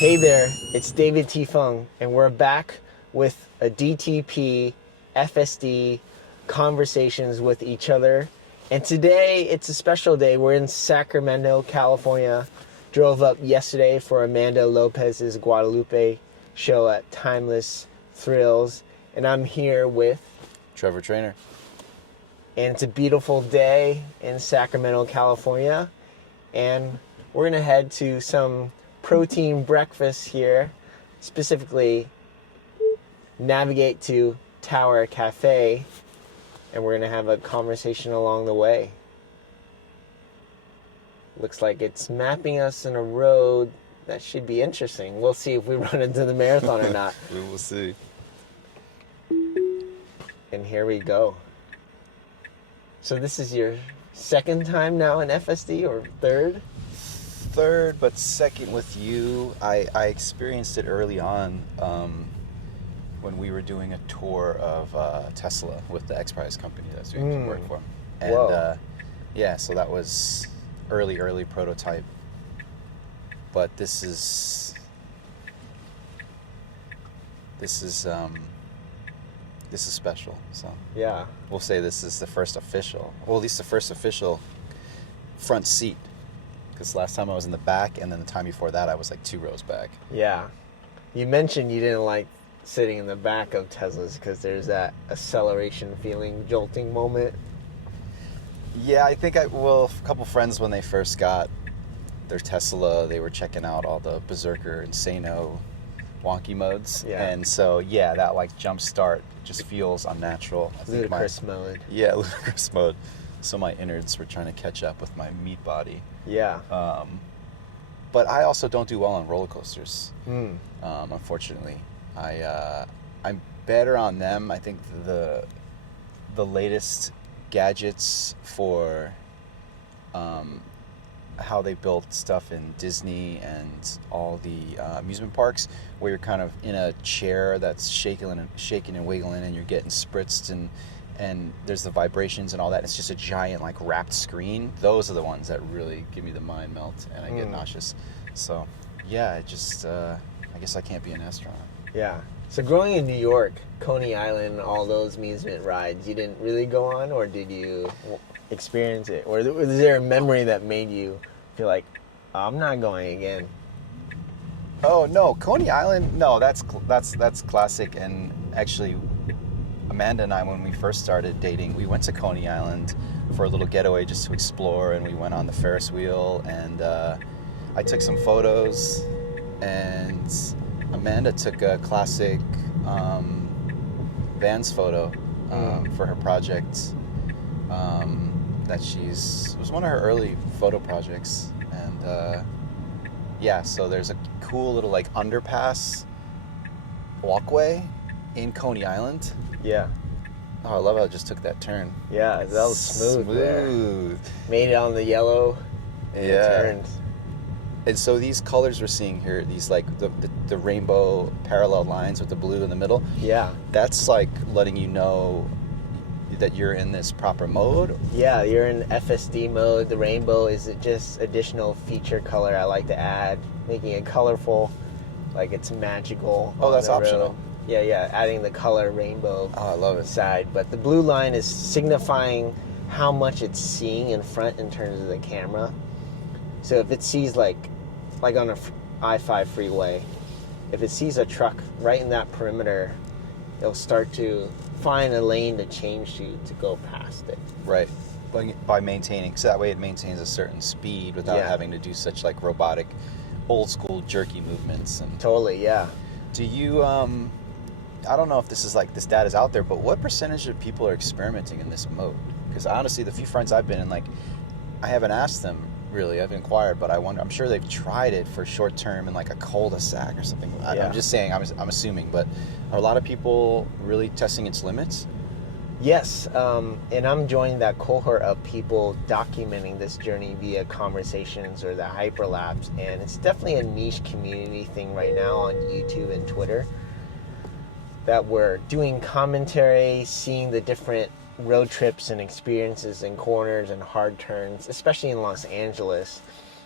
Hey there, it's David T. Phung, and we're back with a DTP FSD conversations with each other. And today, it's a special day. We're in Sacramento, California. Drove up yesterday for Amanda Lopez's Guadalupe show at Timeless Thrills. And I'm here with Trevor Traynor. And it's a beautiful day in Sacramento, California. And we're going to head to some protein breakfast here, specifically navigate to Tower Cafe, and we're going to have a conversation along the way. Looks like it's mapping us in a road that should be interesting. We'll see if we run into the marathon or not. We will see. And here we go. So this is your second time now in FSD, or third? Third, but second with you. I experienced it early on when we were doing a tour of Tesla with the X Prize company that's doing some work for them. And yeah, so that was early prototype. But this is special. So Yeah. we'll say this is the first official, well, at least the first official front seat. Because last time I was in the back, and then the time before that I was like 2 rows back. Yeah. You mentioned you didn't like sitting in the back of Teslas because there's that acceleration feeling, jolting moment. Yeah, I think a couple friends, when they first got their Tesla, they were checking out all the Berserker, Insano, wonky modes. Yeah. And so, yeah, that like jump start just feels unnatural. I think Ludicrous mode. Yeah, ludicrous mode. So my innards were trying to catch up with my meat body. Yeah. But I also don't do well on roller coasters. Unfortunately, I'm better on them. I think the latest gadgets for how they built stuff in Disney and all the amusement parks, where you're kind of in a chair that's shaking and wiggling, and you're getting spritzed, and there's the vibrations and all that. It's just a giant like wrapped screen. Those are the ones that really give me the mind melt, and I get nauseous. So yeah, it just I guess I can't be an astronaut. Yeah. So growing in New York, Coney Island, all those amusement rides, you didn't really go on, or did you experience it? Or was there a memory that made you feel like, I'm not going again? Oh no, Coney Island. No, that's classic. And actually, Amanda and I, when we first started dating, we went to Coney Island for a little getaway just to explore, and we went on the Ferris wheel, and I took some photos, and Amanda took a classic Vans photo for her project that it was one of her early photo projects. And yeah, so there's a cool little like underpass walkway in Coney Island. Yeah. Oh, I love how it just took that turn. Yeah, that was smooth. There. Made it on the yellow. And it turned. And so these colors we're seeing here, these like the rainbow parallel lines with the blue in the middle. Yeah. That's like letting you know that you're in this proper mode. Yeah, you're in FSD mode. The rainbow is just additional feature color I like to add, making it colorful, like it's magical. Oh, that's optional. Yeah, adding the color rainbow. Oh, I love it. Side, but the blue line is signifying how much it's seeing in front in terms of the camera. So if it sees like on a I-5 freeway, if it sees a truck right in that perimeter, it'll start to find a lane to change to go past it. Right. By maintaining, so that way it maintains a certain speed without having to do such like robotic, old school jerky movements. And totally, yeah. do you I don't know if this data's out there, but what percentage of people are experimenting in this mode? Because honestly, the few friends I've been in, like, I haven't asked them really. I've inquired, but I'm sure they've tried it for short term in like a cul-de-sac or something. I'm just saying, I'm assuming, but are a lot of people really testing its limits? Yes, and I'm joining that cohort of people documenting this journey via conversations or the hyperlapse, and it's definitely a niche community thing right now on YouTube and Twitter, that we're doing commentary, seeing the different road trips and experiences and corners and hard turns, especially in Los Angeles.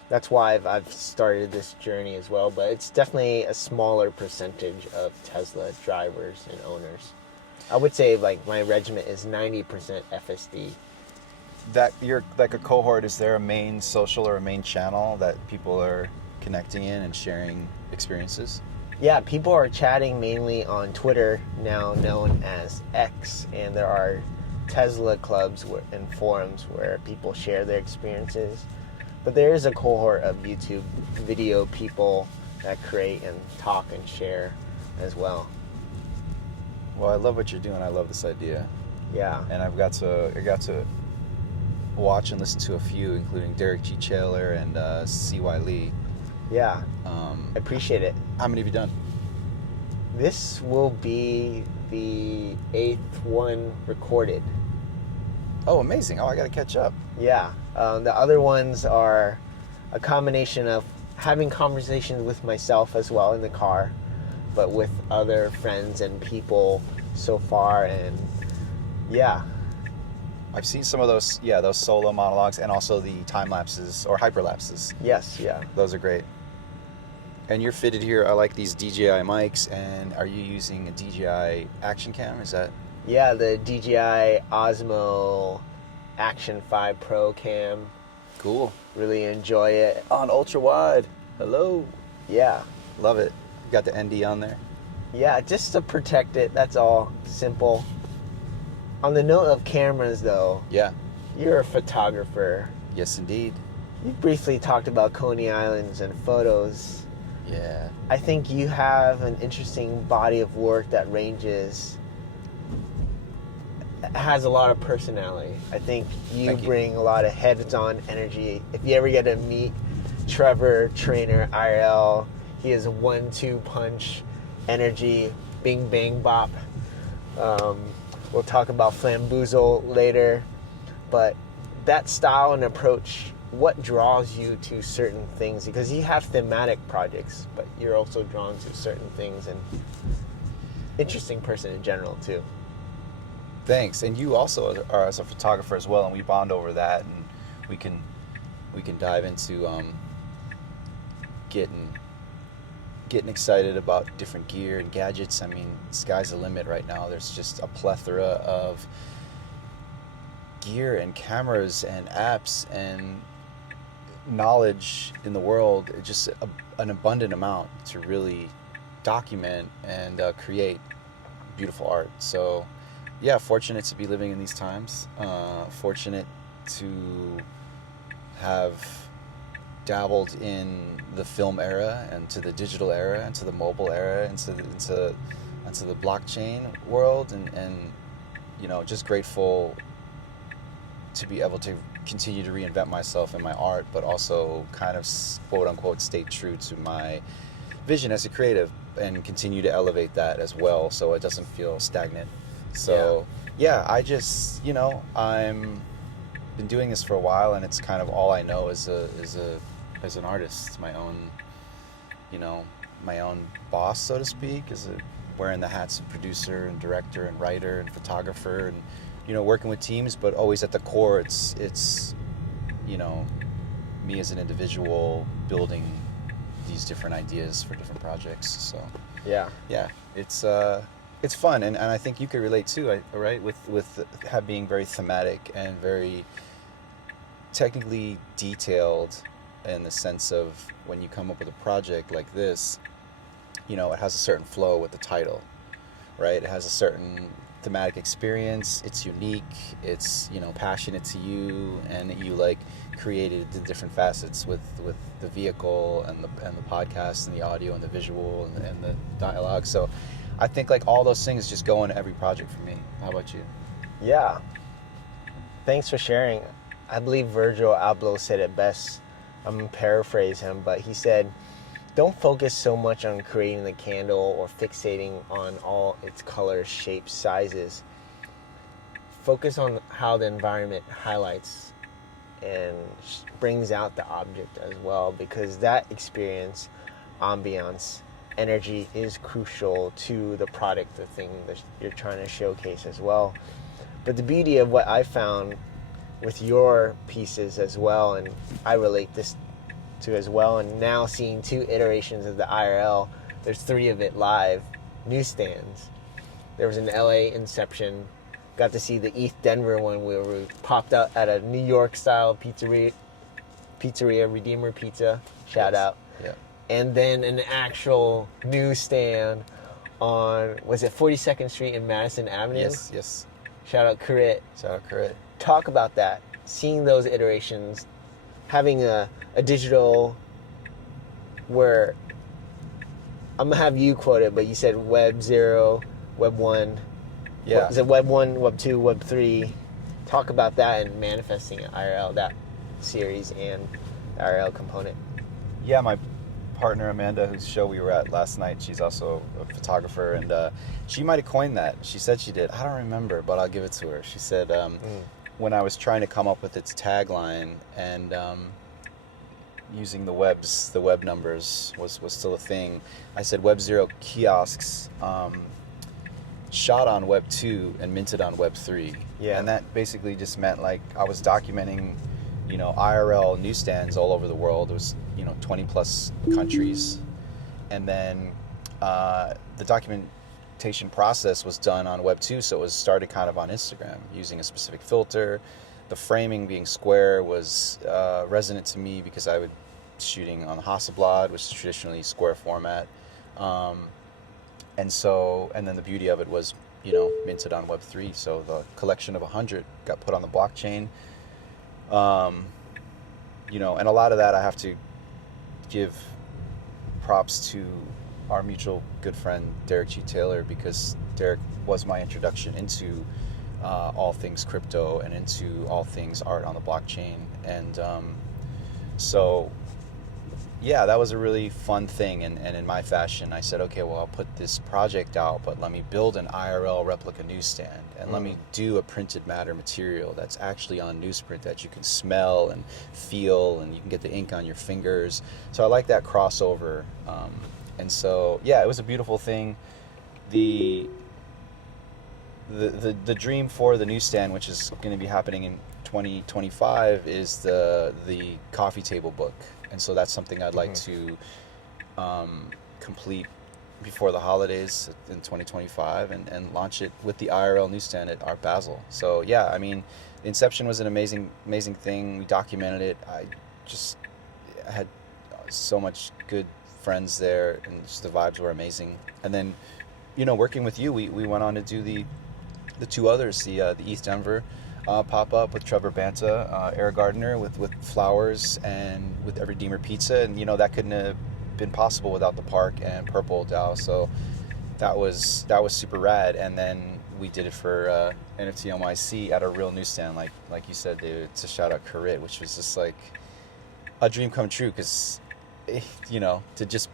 That's why I've started this journey as well, but it's definitely a smaller percentage of Tesla drivers and owners. I would say like my regiment is 90% FSD. That you're like a cohort, is there a main social or a main channel that people are connecting in and sharing experiences? Yeah, people are chatting mainly on Twitter, now known as X, and there are Tesla clubs and forums where people share their experiences. But there is a cohort of YouTube video people that create and talk and share as well. Well, I love what you're doing. I love this idea. Yeah. And I got to watch and listen to a few, including Derek G. Chaler and C.Y. Lee. Yeah. I appreciate it. How many have you done? This will be the 8th one recorded. Oh, amazing. Oh, I got to catch up. Yeah. The other ones are a combination of having conversations with myself as well in the car, but with other friends and people so far. And yeah. I've seen some of those solo monologues and also the time lapses or hyperlapses. Yes, yeah. Those are great. And you're fitted here. I like these DJI mics. And are you using a DJI Action Cam? Is that? Yeah, the DJI Osmo Action 5 Pro Cam. Cool. Really enjoy it. On ultra wide. Hello. Yeah. Love it. Got the ND on there. Yeah, just to protect it. That's all. Simple. On the note of cameras, though. Yeah. You're a photographer. Yes, indeed. You briefly talked about Coney Islands and photos. Yeah. I think you have an interesting body of work that has a lot of personality. I think you bring a lot of heads-on energy. If you ever get to meet Trevor Traynor IRL, he is a 1-2 punch energy, bing bang bop. We'll talk about Flamboozle later, but that style and approach, what draws you to certain things? Because you have thematic projects, but you're also drawn to certain things, and interesting person in general too. Thanks. And you also are as a photographer as well, and we bond over that, and we can dive into getting excited about different gear and gadgets. I mean, sky's the limit right now. There's just a plethora of gear and cameras and apps and knowledge in the world. It's just an abundant amount to really document and create beautiful art. So yeah, fortunate to be living in these times. Fortunate to have dabbled in the film era and to the digital era and to the mobile era and to the blockchain world, and you know, just grateful to be able to continue to reinvent myself in my art, but also kind of quote unquote stay true to my vision as a creative and continue to elevate that as well, so it doesn't feel stagnant. So yeah, I just, you know, I'm been doing this for a while, and it's kind of all I know as an artist, my own boss, so to speak, wearing the hats of producer and director and writer and photographer, and you know, working with teams, but always at the core, it's you know, me as an individual building these different ideas for different projects. So yeah, it's fun, and I think you could relate too, right? With being very thematic and very technically detailed, in the sense of when you come up with a project like this, you know, it has a certain flow with the title, right? It has a certain thematic experience. It's unique. It's, you know, passionate to you, and you like created the different facets with the vehicle and the podcast and the audio and the visual and the dialogue. So I think like all those things just go into every project for me. How about you? Yeah. Thanks for sharing. I believe Virgil Abloh said it best. I'm going to paraphrase him, but he said, don't focus so much on creating the candle or fixating on all its colors, shapes, sizes. Focus on how the environment highlights and brings out the object as well, because that experience, ambiance, energy is crucial to the product, the thing that you're trying to showcase as well. But the beauty of what I found with your pieces as well, and I relate this to as well. And now seeing 2 iterations of the IRL, there's 3 of it live, newsstands. There was an LA Inception. Got to see the East Denver one where we popped up at a New York style pizzeria, Redeemer Pizza. Shout out. Yeah. And then an actual newsstand on, was it 42nd Street and Madison Avenue? Yes. Shout out Corit. Talk about that. Seeing those iterations, having a digital where, I'm going to have you quote it, but you said Web 0, Web 1. Yeah. Is it Web 1, Web 2, Web 3? Talk about that and manifesting an IRL, that series and IRL component. Yeah, my partner Amanda, whose show we were at last night, she's also a photographer, and she might have coined that. She said she did. I don't remember, but I'll give it to her. She said when I was trying to come up with its tagline and using the web numbers was still a thing, I said Web 0 kiosks shot on Web 2 and minted on Web 3. Yeah. And that basically just meant like I was documenting, IRL newsstands all over the world. It was, 20 plus countries. And then the documentation process was done on Web 2, so it was started kind of on Instagram using a specific filter. The framing being square was resonant to me because I was shooting on Hasselblad, which is traditionally square format. And then the beauty of it was, minted on Web 3. So the collection of 100 got put on the blockchain. And a lot of that I have to give props to our mutual good friend, Derek G. Taylor, because Derek was my introduction into all things crypto and into all things art on the blockchain. And yeah, that was a really fun thing. And in my fashion, I said, okay, well, I'll put this project out, but let me build an IRL replica newsstand. And let me do a printed matter material that's actually on newsprint that you can smell and feel, and you can get the ink on your fingers. So I like that crossover. And so, yeah, it was a beautiful thing. The dream for the newsstand, which is going to be happening in 2025, is the coffee table book. And so that's something I'd like to complete before the holidays in 2025 and launch it with the IRL newsstand at Art Basel. So yeah, I mean, Inception was an amazing thing. We documented it. I had so much good friends there, and just the vibes were amazing. And then, working with you, we went on to do the 2 others, the East Denver pop-up with Trevor Banta, Air Gardener with flowers, and with a Redeemer Pizza, and that couldn't have been possible without the park and Purple DAO. So that was super rad. And then we did it for NFT NYC at a real newsstand, like you said, David. To shout out Corit, which was just like a dream come true, because it just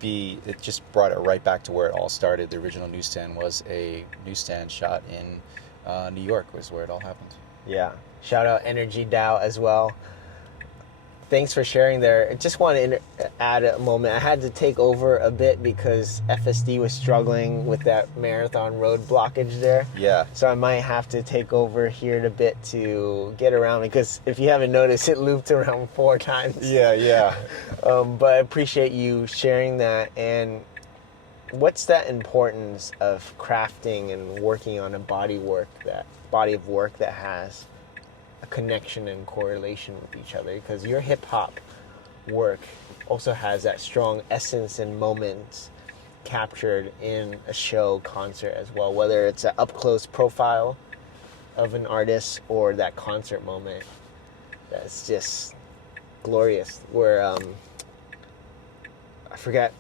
brought it right back to where it all started. The original newsstand was a newsstand shot in New York, was where it all happened. Yeah. Shout out Energy DAO as well. Thanks for sharing there. I just want to add a moment. I had to take over a bit because FSD was struggling with that marathon road blockage there. Yeah. So I might have to take over here in a bit to get around, because if you haven't noticed, it looped around 4 times. Yeah. But I appreciate you sharing that. And what's that importance of crafting and working on a body of work that has a connection and correlation with each other? Because your hip-hop work also has that strong essence and moments captured in a show, concert as well, whether it's an up-close profile of an artist or that concert moment that's just glorious, where I forget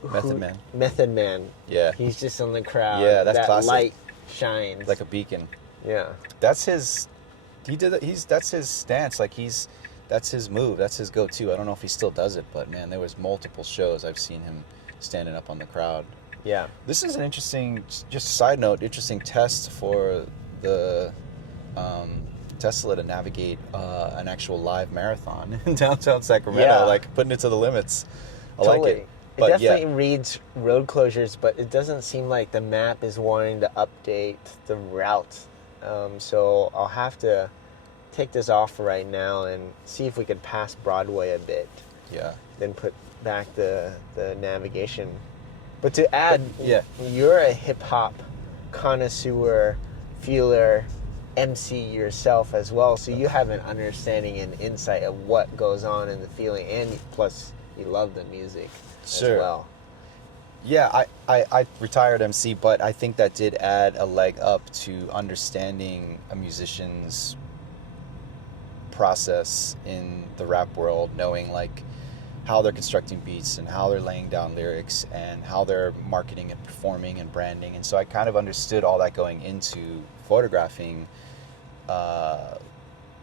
Method Man. Yeah. He's just in the crowd. Yeah, that's that classic. Light shines like a beacon. Yeah. That's his. He did it. That's his stance. That's his move. That's his go-to. I don't know if he still does it, but man, there was multiple shows I've seen him standing up on the crowd. Yeah. This is an interesting, just a side note, interesting test for the Tesla to navigate an actual live marathon in downtown Sacramento, like putting it to the limits. I like it. It definitely reads road closures, but it doesn't seem like the map is wanting to update the route. So I'll have to take this off right now and see if we could pass Broadway a bit. Yeah. Then put back the navigation. But to add, yeah. you're a hip hop connoisseur, feeler, MC yourself as well, so you have an understanding and insight of what goes on in the feeling, and plus you love the music as well. Yeah, I retired MC, but I think that did add a leg up to understanding a musician's process in the rap world, knowing like how they're constructing beats and how they're laying down lyrics and how they're marketing and performing and branding. And so I kind of understood all that going into photographing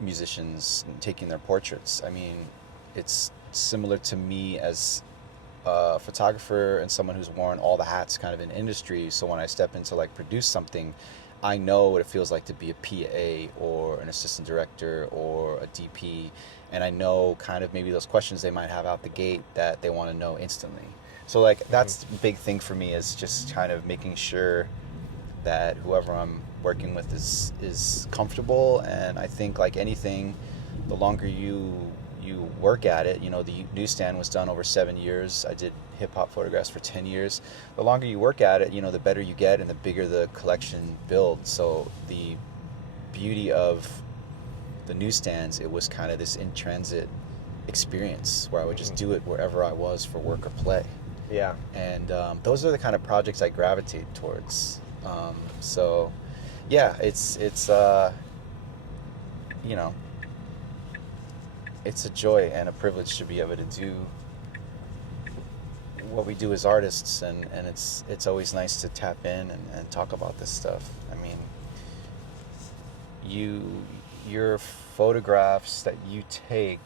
musicians and taking their portraits. I mean, it's similar to me as a photographer and someone who's worn all the hats kind of in industry. So when I step into like produce something, I know what it feels like to be a PA or an assistant director or a DP, and I know kind of maybe those questions they might have out the gate that they want to know instantly. So like that's the big thing for me, is just kind of making sure that whoever I'm working with is comfortable. And I think like anything, the longer you work at it, you know, the newsstand was done over 7 years. I did hip hop photographs for 10 years. The longer you work at it, you know, the better you get and the bigger the collection builds. So the beauty of the newsstands, it was kind of this in transit experience where I would just do it wherever I was for work or play. Yeah. And those are the kind of projects I gravitate towards. So yeah, it's you know, it's a joy and a privilege to be able to do what we do as artists, and it's always nice to tap in and talk about this stuff. I mean, your photographs that you take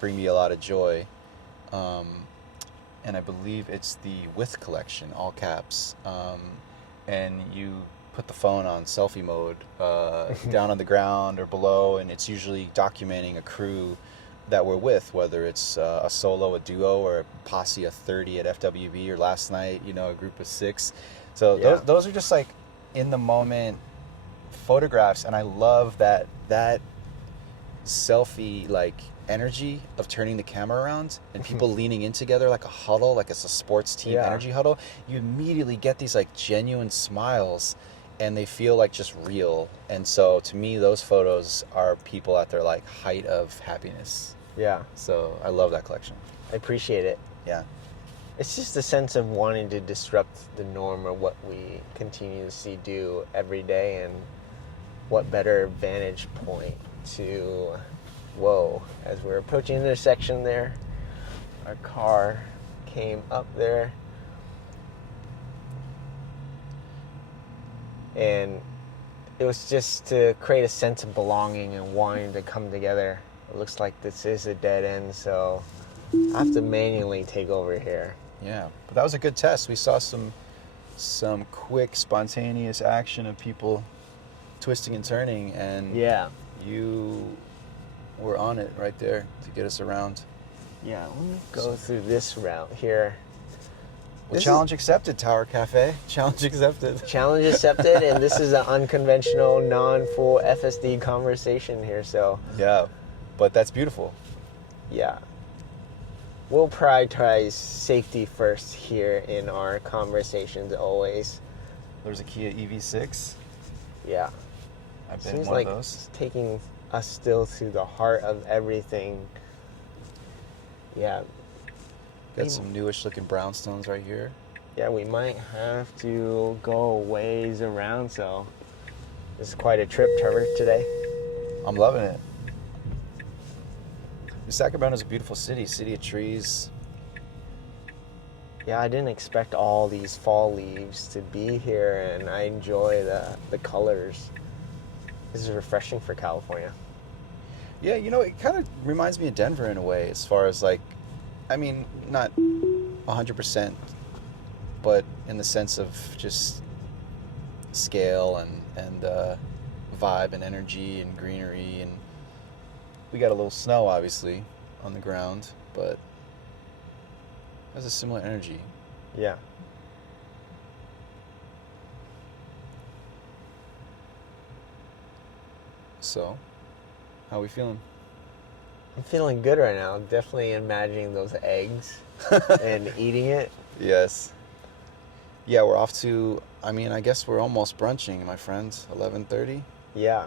bring me a lot of joy, and I believe it's the With collection, all caps, and you put the phone on selfie mode down on the ground or below, and it's usually documenting a crew that we're with, whether it's a solo, a duo, or a posse of 30 at FWB, or last night, you know, a group of 6. So those are just like in the moment photographs, and I love that selfie like energy of turning the camera around and people leaning in together like a huddle, like it's a sports team energy huddle. You immediately get these like genuine smiles, and they feel like just real. And so to me, those photos are people at their like height of happiness. Yeah. So I love that collection. I appreciate it. Yeah. It's just a sense of wanting to disrupt the norm of what we continuously do every day, and what better vantage point to, as we're approaching the intersection there, our car came up there, and it was just to create a sense of belonging and wanting to come together. It looks like this is a dead end, so I have to manually take over here. Yeah, but that was a good test. We saw some quick, spontaneous action of people twisting and turning, and you were on it right there to get us around. Yeah, let me go through this route here. Well, challenge accepted, Tower Cafe. Challenge accepted. Challenge accepted, and this is an unconventional, non-full FSD conversation here, so. Yeah, but that's beautiful. Yeah. We'll prioritize safety first here in our conversations always. There's a Kia EV6. Yeah. I've been Seems one like of those. Taking us still to the heart of everything. Yeah. Got some newish looking brownstones right here. Yeah, we might have to go ways around, so this is quite a trip, Trevor, today. I'm loving it. Sacramento is a beautiful city of trees. Yeah, I didn't expect all these fall leaves to be here, and I enjoy the colors. This is refreshing for California. Yeah, you know, it kind of reminds me of Denver in a way, as far as like, I mean, not 100%, but in the sense of just scale and vibe and energy and greenery. And we got a little snow, obviously, on the ground, but it has a similar energy. Yeah. So, how are we feeling? I'm feeling good right now. Definitely imagining those eggs and eating it. Yes. Yeah, we're off to, I guess we're almost brunching, my friends. 11:30. Yeah.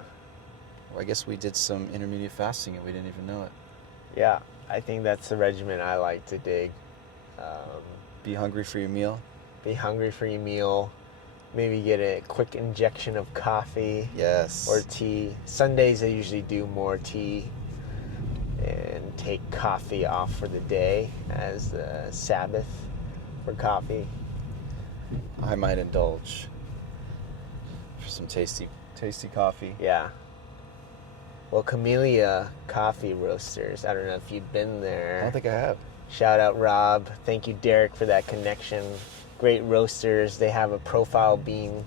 Well, I guess we did some intermediate fasting and we didn't even know it. Yeah. I think that's the regimen I like to dig. Be hungry for your meal. Be hungry for your meal. Maybe get a quick injection of coffee. Yes. Or tea. Sundays I usually do more tea and take coffee off for the day as the Sabbath for coffee. I might indulge for some tasty coffee. Yeah. Well, Camellia Coffee Roasters. I don't know if you've been there. I don't think I have. Shout out Rob. Thank you, Derek, for that connection. Great roasters. They have a profile bean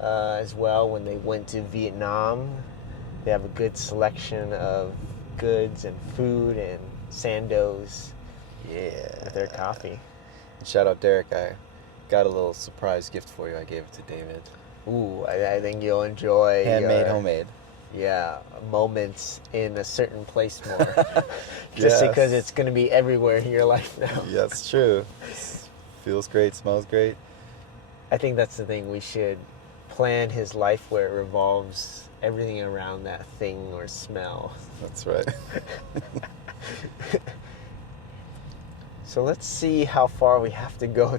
as well when they went to Vietnam. They have a good selection of goods and food and sandos. Yeah. With their coffee. And shout out Derek. I got a little surprise gift for you. I gave it to David. Ooh, I think you'll enjoy. Handmade, homemade. Yeah, moments in a certain place more. Yes. Just because it's going to be everywhere in your life now. Yeah, it's true. Feels great, smells great. I think that's the thing. We should plan his life where it revolves everything around that thing or smell. That's right. So let's see how far we have to go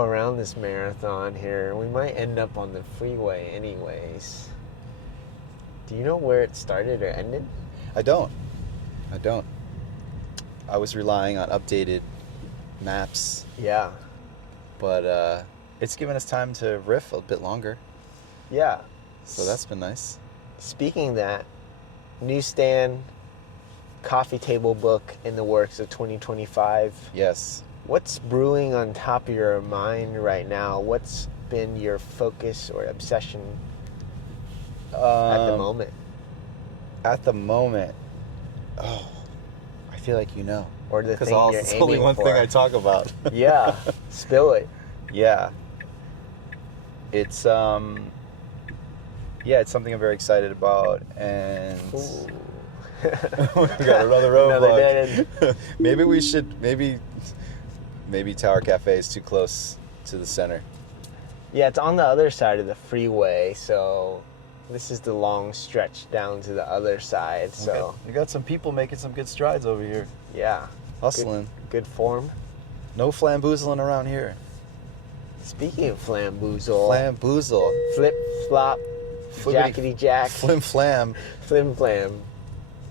around this marathon here. We might end up on the freeway anyways. Do you know where it started or ended? I don't. I was relying on updated maps, Yeah. but it's given us time to riff a bit longer. Yeah. So that's been nice. Speaking of that, newsstand, coffee table book in the works of 2025. Yes. What's brewing on top of your mind right now? What's been your focus or obsession at the moment? At the moment, I feel like you know. Or the Because thing you're it's only aiming one for? thing I talk about. Yeah, spill it. Yeah. It's it's something I'm very excited about, and Ooh. we got another roadblock. maybe Tower Cafe is too close to the center. Yeah, it's on the other side of the freeway, so this is the long stretch down to the other side. So we got some people making some good strides over here, yeah, hustling. good form. No flamboozling around here. Speaking of Flamboozle, flip flop, Flippity- jackety jack, Flim flam. flim flam.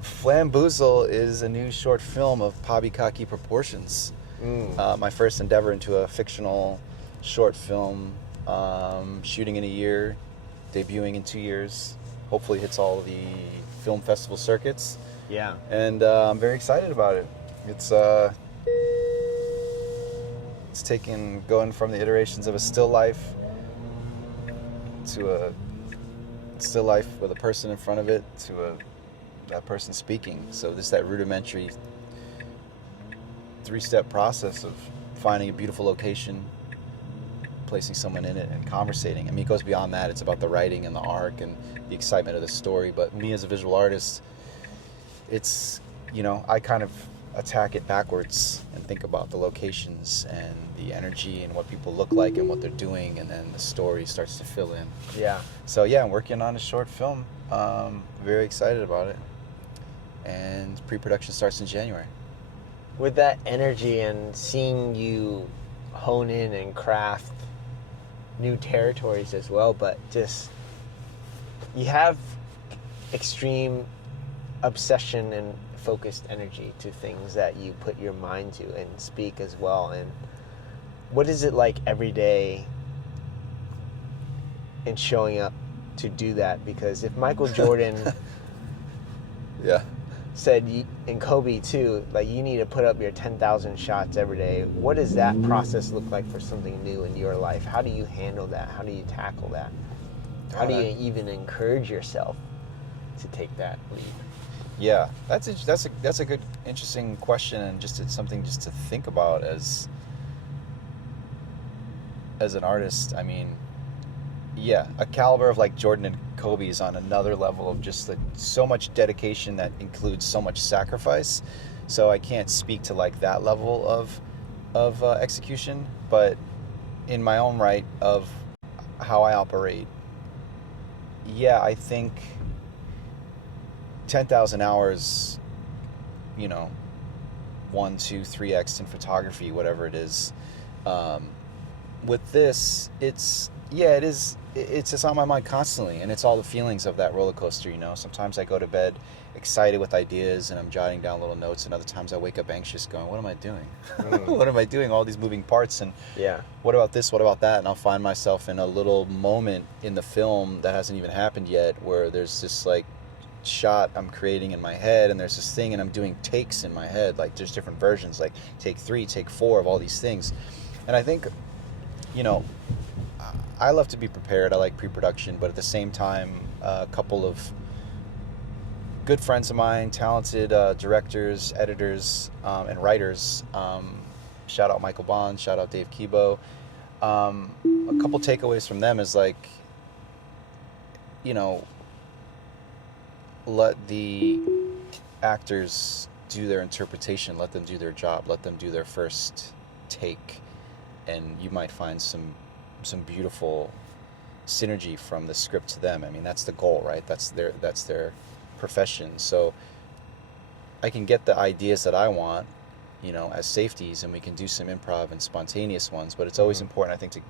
Flamboozle is a new short film of poppycocky proportions. My first endeavor into a fictional short film, shooting in a year, debuting in 2 years. Hopefully hits all the film festival circuits. Yeah. And I'm very excited about it. It's going from the iterations of a still life to a still life with a person in front of it to that person speaking. So there's that rudimentary 3-step process of finding a beautiful location, placing someone in it, and conversating. I mean, it goes beyond that. It's about the writing and the arc and the excitement of the story. But me as a visual artist, it's, I kind of attack it backwards and think about the locations and the energy and what people look like and what they're doing, and then the story starts to fill in. Yeah. So yeah, I'm working on a short film. Very excited about it. And pre-production starts in January. With that energy and seeing you hone in and craft new territories as well, but just you have extreme obsession and focused energy to things that you put your mind to and speak as well. And what is it like every day in showing up to do that? Because if Michael Jordan Yeah. said, and Kobe too, like you need to put up your 10,000 shots every day, what does that process look like for something new in your life? How do you handle that? How do you tackle that? How do you even encourage yourself to take that leap? Yeah, that's a good, interesting question, and something to think about as an artist. I mean, yeah, a caliber of like Jordan and Kobe is on another level of just like so much dedication that includes so much sacrifice. So I can't speak to like that level of execution, but in my own right of how I operate, yeah, I think 10,000 hours, you know, 1, 2, 3x in photography, whatever it is. With this, it's just on my mind constantly, and it's all the feelings of that roller coaster, you know. Sometimes I go to bed excited with ideas and I'm jotting down little notes, and other times I wake up anxious going, what am I doing? What am I doing? All these moving parts, and what about this, what about that? And I'll find myself in a little moment in the film that hasn't even happened yet, where there's this like shot I'm creating in my head, and there's this thing, and I'm doing takes in my head, like there's different versions, like take 3, take 4 of all these things. And I think, you know, I love to be prepared. I like pre-production, but at the same time, a couple of good friends of mine, talented directors, editors, and writers, shout out Michael Bond, shout out Dave Kibo. A couple takeaways from them is like, you know, let the actors do their interpretation, let them do their job, let them do their first take, and you might find some beautiful synergy from the script to them. I mean, that's the goal, right? That's their profession. So I can get the ideas that I want, you know, as safeties, and we can do some improv and spontaneous ones, but it's always important, I think, to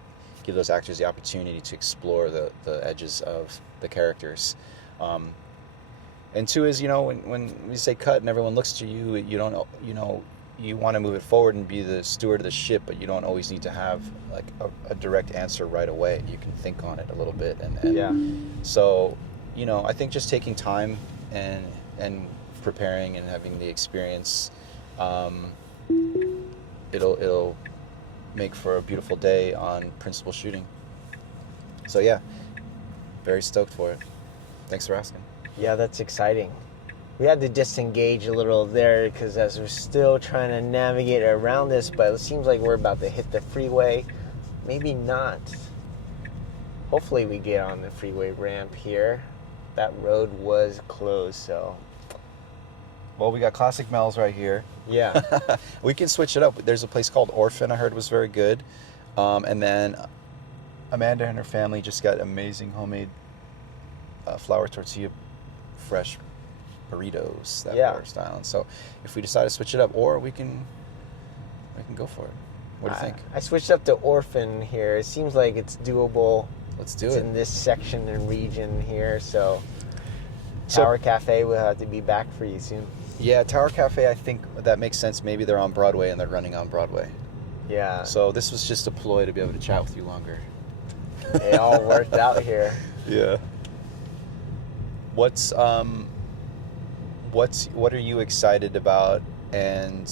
give those actors the opportunity to explore the edges of the characters. And 2 is, you know, when you say cut and everyone looks to you, you don't, you know, you want to move it forward and be the steward of the ship, but you don't always need to have like a direct answer right away. You can think on it a little bit, and so, you know, I think just taking time and preparing and having the experience, it'll make for a beautiful day on principal shooting. So yeah, very stoked for it. Thanks for asking. Yeah, that's exciting. We had to disengage a little there because as we're still trying to navigate around this, but it seems like we're about to hit the freeway. Maybe not. Hopefully we get on the freeway ramp here. That road was closed, so. Well, we got Classic Mel's right here. Yeah. We can switch it up. There's a place called Orphan I heard was very good. And then Amanda and her family just got amazing homemade flour tortilla fresh burritos that were style. And so if we decide to switch it up, or we can go for it. What do you think? I switched up to Orphan here. It seems like it's doable. Let's do it's it. in this section and region here, so Tower Cafe will have to be back for you soon. Yeah, Tower Cafe, I think that makes sense. Maybe they're on Broadway and they're running on Broadway. Yeah. So this was just a ploy to be able to chat with you longer. It all worked out here. Yeah. What are you excited about, and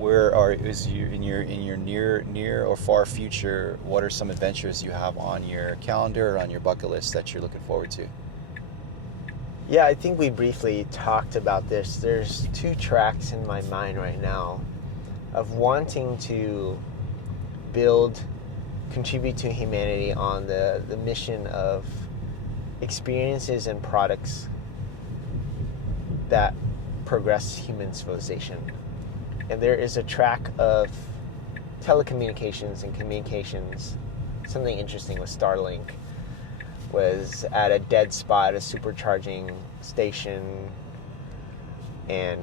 in your near or far future, what are some adventures you have on your calendar or on your bucket list that you're looking forward to? Yeah, I think we briefly talked about this. There's 2 tracks in my mind right now of wanting to contribute to humanity on the mission of experiences and products that progress human civilization. And there is a track of telecommunications and communications. Something interesting with Starlink was at a dead spot, a supercharging station, and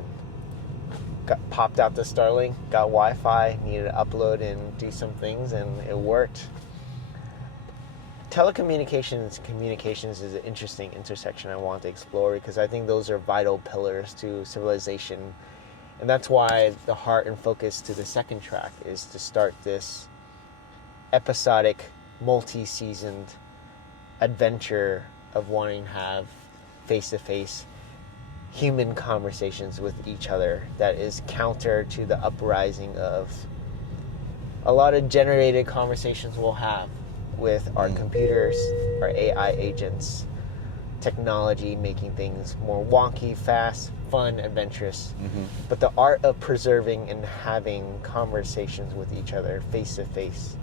popped out the Starlink, got Wi-Fi, needed to upload and do some things, and it worked. Telecommunications and communications is an interesting intersection I want to explore, because I think those are vital pillars to civilization. And that's why the heart and focus to the second track is to start this episodic, multi-seasoned adventure of wanting to have face-to-face human conversations with each other that is counter to the uprising of a lot of generated conversations we'll have with our computers, our AI agents, technology making things more wonky, fast, fun, adventurous. But the art of preserving and having conversations with each other face to face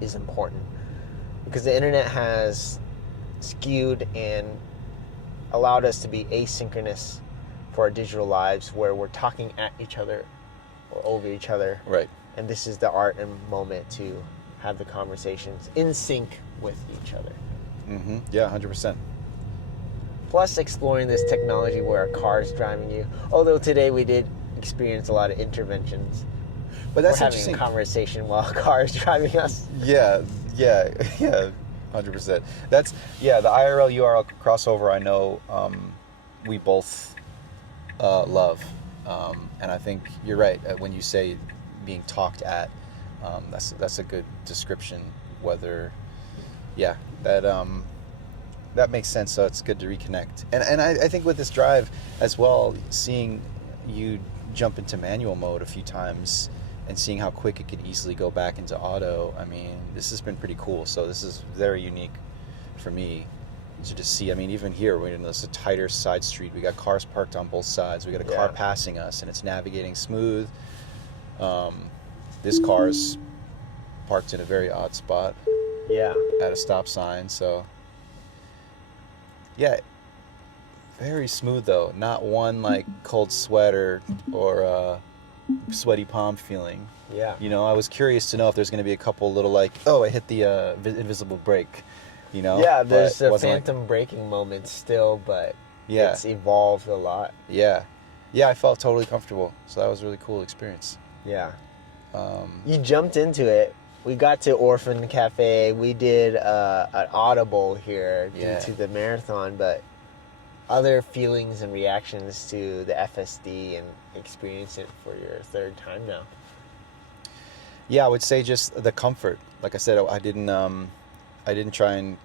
is important. because the internet has skewed and allowed us to be asynchronous for our digital lives, where we're talking at each other or over each other. Right. And this is the art and moment to have the conversations in sync with each other. Mm-hmm. Yeah, 100%. Plus exploring this technology where a car is driving you. Although today we did experience a lot of interventions. But that's we're having interesting. a conversation while a car is driving us. Yeah, 100%. That's, the IRL URL crossover, I know we both love. And I think you're right when you say being talked at. That's a good description. Whether, that makes sense. So it's good to reconnect. And I think with this drive as well, seeing you jump into manual mode a few times and seeing how quick it could easily go back into auto, I mean, this has been pretty cool. So this is very unique for me to just see. I mean, even here, we're in this tighter side street. We got cars parked on both sides. We got a car passing us, and it's navigating smooth. This car's parked in a very odd spot. Yeah. At a stop sign, so yeah, very smooth though. Not one like cold sweat or sweaty palm feeling. Yeah. You know, I was curious to know if there's going to be a couple little like, oh, I hit the invisible brake. You know. Yeah, there's but a phantom braking moment still, but it's evolved a lot. Yeah, I felt totally comfortable. So that was a really cool experience. Yeah. You jumped into it. We got to Orphan Cafe. We did an audible here due to the marathon, but other feelings and reactions to the FSD and experience it for your third time now. Yeah, I would say just the comfort. Like I said, I didn't try and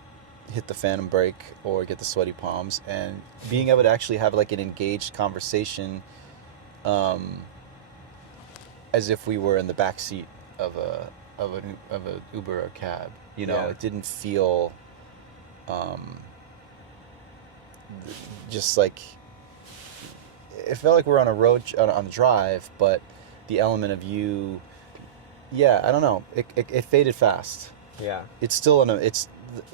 hit the phantom brake or get the sweaty palms, and being able to actually have like an engaged conversation, as if we were in the back seat of an Uber or cab. You know, it didn't feel just like, it felt like we're on a road on a drive, but the element of you, I don't know, it faded fast. Yeah, it's still it's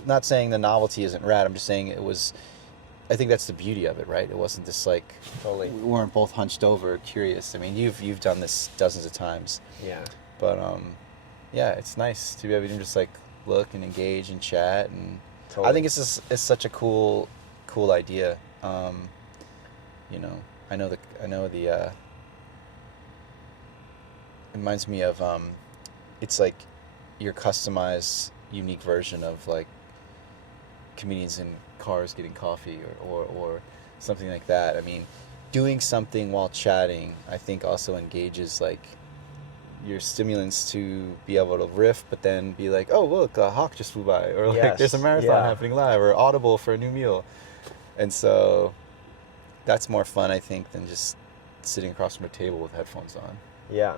not saying the novelty isn't rad. I'm just saying it was. I think that's the beauty of it, right? It wasn't this like totally. We weren't both hunched over, curious. I mean, you've done this dozens of times. Yeah. But it's nice to be able to just like look and engage and chat, and totally. I think it's such a cool idea. You know, I know the it reminds me of it's like your customized, unique version of like comedians in cars getting coffee or something like that. I mean, doing something while chatting, I think also engages like your stimulants to be able to riff, but then be like, oh look, a hawk just flew by, or like there's a marathon happening live, or audible for a new meal. And so that's more fun, I think, than just sitting across from a table with headphones on. Yeah.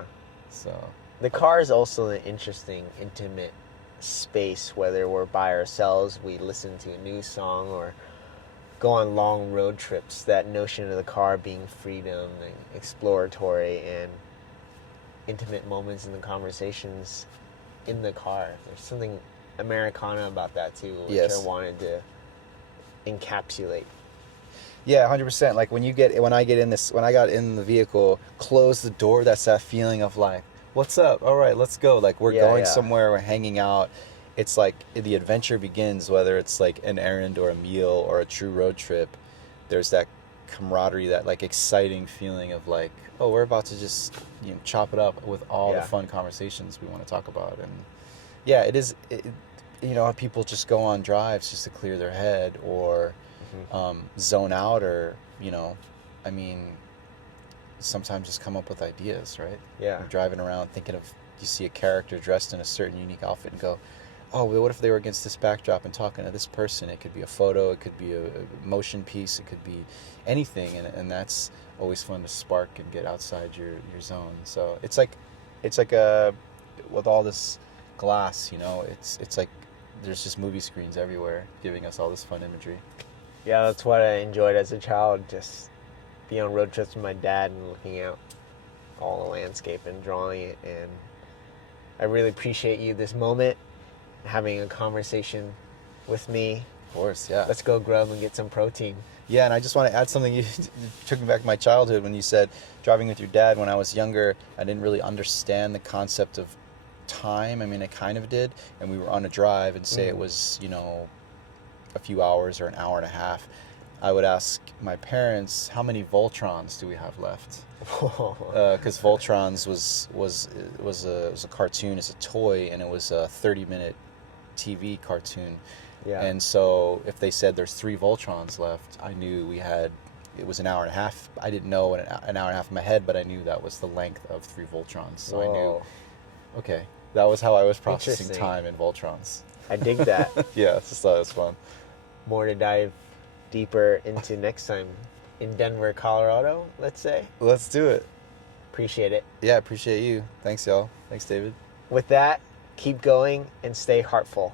So the car is also an interesting, intimate space. Whether we're by ourselves, we listen to a new song, or go on long road trips. That notion of the car being freedom and exploratory, and intimate moments in the conversations in the car. There's something Americana about that too, which I wanted to encapsulate. Yeah, 100%. Like when I got in the vehicle, close the door, that's that feeling of like, what's up? All right, let's go. Like we're going somewhere, we're hanging out. It's like the adventure begins, whether it's like an errand or a meal or a true road trip. There's that camaraderie, that like exciting feeling of like, oh, we're about to just chop it up with all the fun conversations we want to talk about. And it is, people just go on drives just to clear their head, or zone out, or I mean, sometimes just come up with ideas, right? Yeah. You're driving around thinking of, you see a character dressed in a certain unique outfit and go, oh, well, what if they were against this backdrop and talking to this person? It could be a photo, it could be a motion piece, it could be anything, and that's always fun to spark and get outside your zone. So it's like with all this glass, it's like there's just movie screens everywhere giving us all this fun imagery. Yeah, that's what I enjoyed as a child, just be on road trips with my dad and looking out all the landscape and drawing it. And I really appreciate you this moment. having a conversation with me. Of course, yeah. Let's go grub and get some protein. Yeah, and I just want to add something. You took me back to my childhood when you said driving with your dad. When I was younger, I didn't really understand the concept of time. I mean, I kind of did. And we were on a drive and say it was, you know, a few hours or an hour and a half. I would ask my parents, how many Voltrons do we have left? Because Voltrons was a cartoon, it's a toy, and it was a 30-minute TV cartoon. Yeah. And so if they said there's 3 Voltrons left, I knew it was an hour and a half. I didn't know an hour and a half in my head, but I knew that was the length of 3 Voltrons. So I knew, okay, that was how I was processing time in Voltrons. I dig that. Yeah, I just thought it was fun. More to dive deeper into next time in Denver, Colorado, let's say. Let's do it. Appreciate it. Yeah, appreciate you. Thanks, y'all. Thanks, David. With that, keep going and stay heartful.